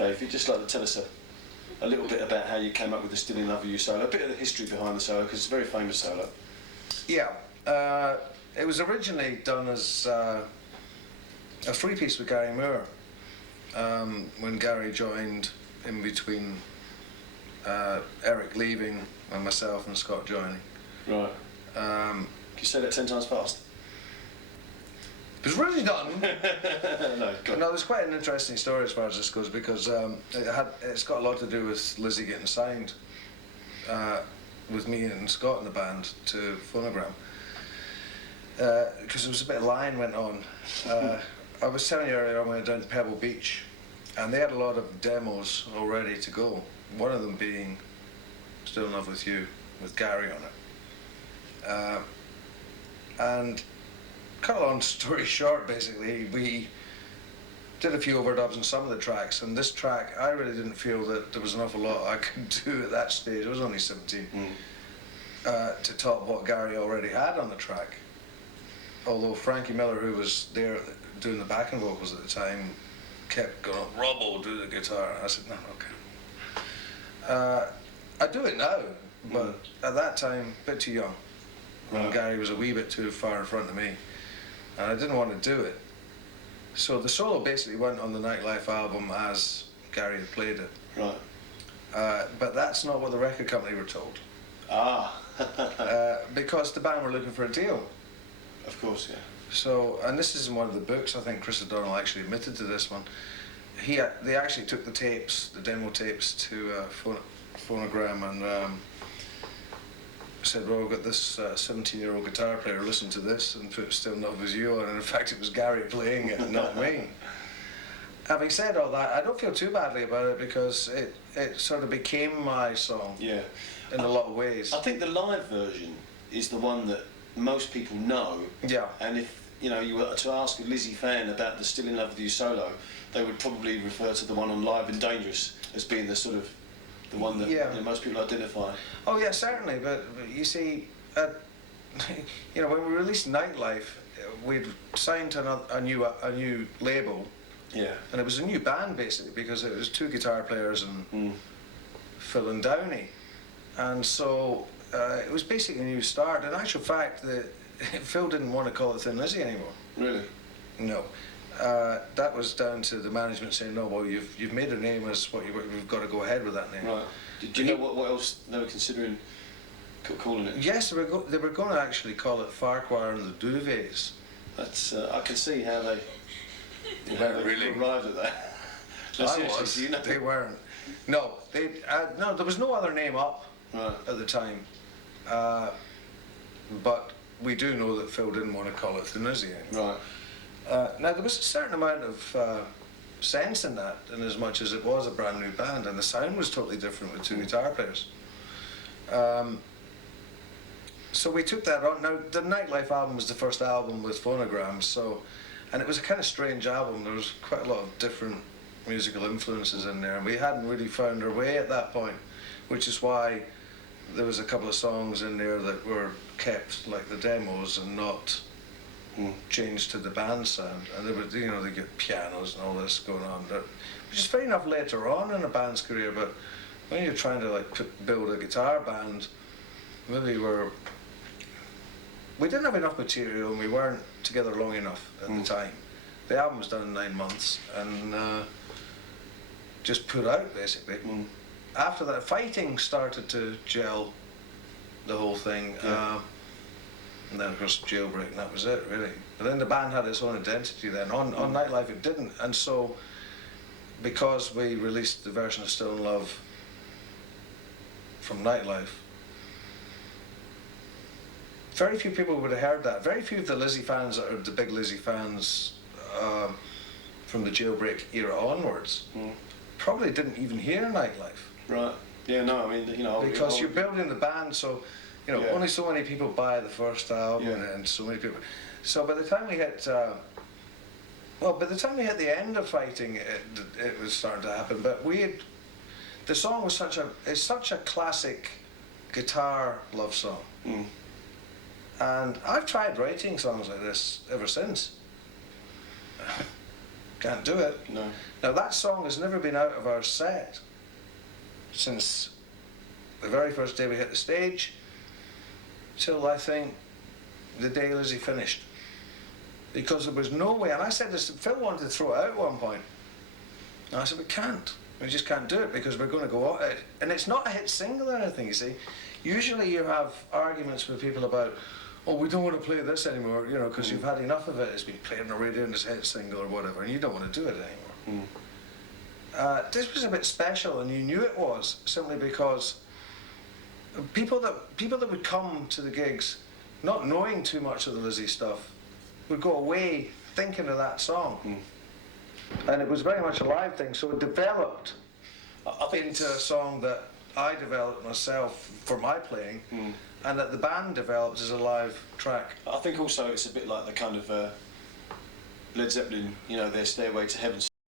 Okay, if you'd just like to tell us a little bit about how you came up with the Still in Love with You solo, a bit of the history behind the solo, because it's a very famous solo. Yeah, it was originally done as a three-piece with Gary Moore, when Gary joined in between Eric leaving and myself and Scott joining. Right. Can you say that 10 times fast? It was really done. No, there's quite an interesting story as far as this goes, because it's got a lot to do with Lizzie getting signed with me and Scott in the band to Phonogram, because there was a bit of lying went on. I was telling you earlier, I went down to Pebble Beach, and they had a lot of demos all ready to go. One of them being Still in Love with You, with Gary on it. And cut a long story short, basically, we did a few overdubs on some of the tracks, and this track, I really didn't feel that there was an awful lot I could do at that stage. I was only 17, to top what Gary already had on the track. Although Frankie Miller, who was there doing the backing vocals at the time, kept going, "Robbo, do the guitar." I said, "No, okay." I do it now, but at that time, a bit too young. Right. Gary was a wee bit too far in front of me, and I didn't want to do it. So the solo basically went on the Nightlife album as Gary had played it. Right. But that's not what the record company were told. Ah. Because the band were looking for a deal. Of course, yeah. So, and this is in one of the books, I think Chris O'Donnell actually admitted to this one. They actually took the tapes, the demo tapes, to Phonogram and said, "Well, we've got this 17-year-old guitar player, listen to this," and put Still in Love with You on, and in fact it was Gary playing it and not me. Having said all that, I don't feel too badly about it, because it sort of became my song. Yeah. In a lot of ways. I think the live version is the one that most people know. Yeah. And if you were to ask a Lizzie fan about the Still in Love with You solo, they would probably refer to the one on Live and Dangerous as being the sort of the one that most people identify. Oh yeah, certainly. But you see, when we released Nightlife, we'd signed to a new label. Yeah. And it was a new band basically, because it was two guitar players and Phil and Downey, and so it was basically a new start. In actual fact, Phil didn't want to call it Thin Lizzy anymore. Really? No. That was down to the management saying, "No, well, you've made a name as what we've got to go ahead with that name." Right. Did you know what else they were considering calling it? Yes, they were going to actually call it Farquhar and the Duvets. That's I can see how they weren't really arrived at that. They weren't. No, no. There was no other name up at the time, but we do know that Phil didn't want to call it Thin Lizzy anymore. Right. Now there was a certain amount of sense in that, in as much as it was a brand new band, and the sound was totally different with two guitar players. So we took that on. Now the Nightlife album was the first album with phonograms, and it was a kind of strange album. There was quite a lot of different musical influences in there, and we hadn't really found our way at that point, which is why there was a couple of songs in there that were kept like the demos and not changed to the band sound. And they would, they get pianos and all this going on, which is fair enough later on in a band's career. But when you're trying to build a guitar band, maybe we didn't have enough material, and we weren't together long enough at the time. The album was done in 9 months and just put out basically. After that, Fighting started to gel, the whole thing. And then of course Jailbreak, and that was it really. But then the band had its own identity then. On Nightlife it didn't, and so because we released the version of Still in Love from Nightlife, very few people would have heard that. Very few of the Lizzie fans that are the big Lizzie fans from the Jailbreak era onwards probably didn't even hear Nightlife. Right. Yeah, no, I mean, because you're building the band, so only so many people buy the first album, and so many people. So by the time we hit, the end of Fighting, it was starting to happen. But the song was such a classic guitar love song, and I've tried writing songs like this ever since. Can't do it. No. Now that song has never been out of our set since the very first day we hit the stage till I think the day Lizzie finished. Because there was no way, and I said this, Phil wanted to throw it out at one point. And I said, we can't. We just can't do it because we're going to go out. And it's not a hit single or anything, you see. Usually you have arguments with people about, oh, we don't want to play this anymore, you know, because you've had enough of it. It's been played on the radio and it's a hit single or whatever, and you don't want to do it anymore. This was a bit special, and you knew it was, simply because people that would come to the gigs, not knowing too much of the Lizzie stuff, would go away thinking of that song. And it was very much a live thing, so it developed into a song that I developed myself for my playing, and that the band developed as a live track. I think also it's a bit like the kind of Led Zeppelin, you know, their Stairway to Heaven